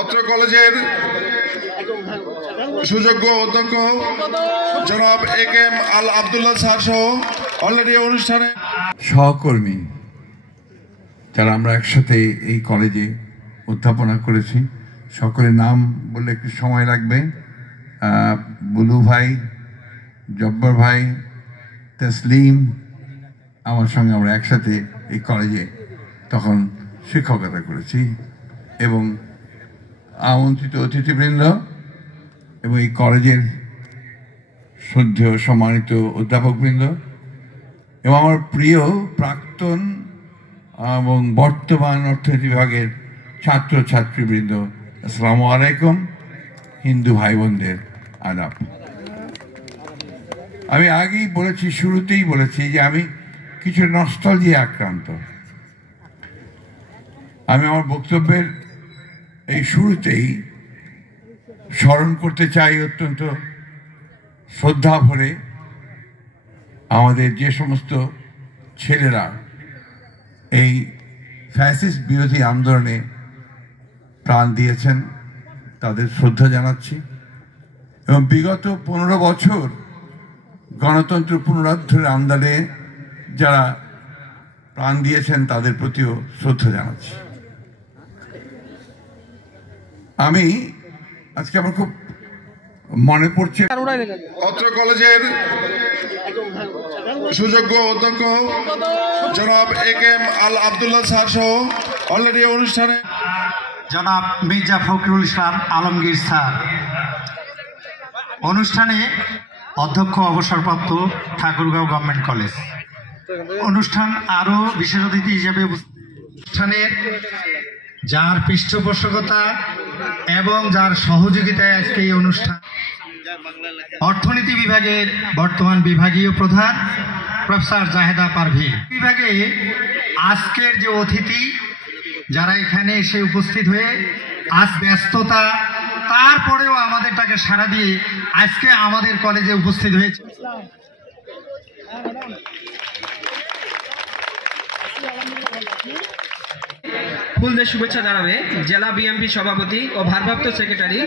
অত্র কলেজের সুযোগ্য অধ্যক্ষ জনাব এ.কে.এম. আল আব্দুল্লাহ স্যার সহ অলরেডি অনুষ্ঠানে সহকর্মী যারা আমরা একসাথে এই কলেজে অধ্যাপনা করেছি, সকলের নাম বললে একটু সময় লাগবে। বুলু ভাই, জব্বর ভাই, তসলিম, আমার সঙ্গে আমরা একসাথে এই কলেজে তখন শিক্ষকতা করেছি, এবং আমন্ত্রিত অতিথিবৃন্দ এবং এই কলেজের শ্রদ্ধেয় সম্মানিত অধ্যাপকবৃন্দ এবং আমার প্রিয় প্রাক্তন এবং বর্তমান অর্থনীতি বিভাগের ছাত্র ছাত্রীবৃন্দ, আসসালামু আলাইকুম। হিন্দু ভাই বোনদের আদাব। আমি আগেই বলেছি, শুরুতেই বলেছি যে আমি কিছু নস্টালজিয়া আক্রান্ত। আমি আমার বক্তব্যের এই শুরুতেই স্মরণ করতে চাই অত্যন্ত শ্রদ্ধা ভরে আমাদের যে সমস্ত ছেলেরা এই ফ্যাসিস্ট বিরোধী আন্দোলনে প্রাণ দিয়েছেন, তাদের শ্রদ্ধা জানাচ্ছি, এবং বিগত 15 বছর গণতন্ত্র পুনরুদ্ধারের আন্দোলনে যারা প্রাণ দিয়েছেন তাদের প্রতিও শ্রদ্ধা জানাচ্ছি। আমি আজকে আমার খুব মনে পড়ছে অত্র কলেজের সুযোগ্য অধ্যক্ষ জনাব এ.কে.এম. আল আব্দুল্লাহ স্যার সহ অলরেডি অনুষ্ঠানে জনাব মির্জা ফখরুল ইসলাম আলমগীর স্যার, অনুষ্ঠানে অধ্যক্ষ অবসরপ্রাপ্ত ঠাকুরগাঁও গভর্নমেন্ট কলেজ। অনুষ্ঠান আরও বিশেষ অতিথি হিসেবে অনুষ্ঠানের যার পৃষ্ঠপোষকতা এবং যার সহযোগিতায় আজকে এই অনুষ্ঠান, অর্থনীতি বিভাগের বর্তমান বিভাগীয় প্রধান প্রফেসর জাহেদা পারভীন বিভাগে আজকের যে অতিথি যারা এখানে এসে উপস্থিত হয়ে আজ ব্যস্ততা তারপরেও আমাদেরটাকে সাড়া দিয়ে আজকে আমাদের কলেজে উপস্থিত হয়েছে। ফুল দিয়ে শুভেচ্ছা জানাবে জেলা বিএনপি সভাপতি ও ভারপ্রাপ্ত সেক্রেটারি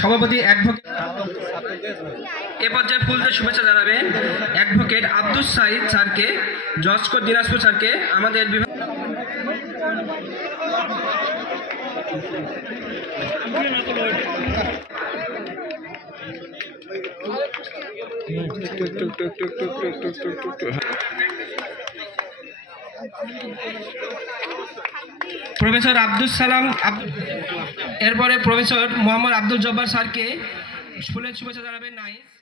সভাপতি অ্যাডভোকেট। এ পর্যায়ে ফুল দিয়ে শুভেচ্ছা জানাবেন অ্যাডভোকেট আব্দুস সাইদ স্যারকে, জজ কোর্ট দিনাজপুর স্যারকে, আমাদের বিভাগ প্রফেসর আব্দুল সালাম, এরপরে প্রফেসর মোহাম্মদ আব্দুল জব্বার স্যারকে ফুলের শুভেচ্ছা জানাবেন নাইস।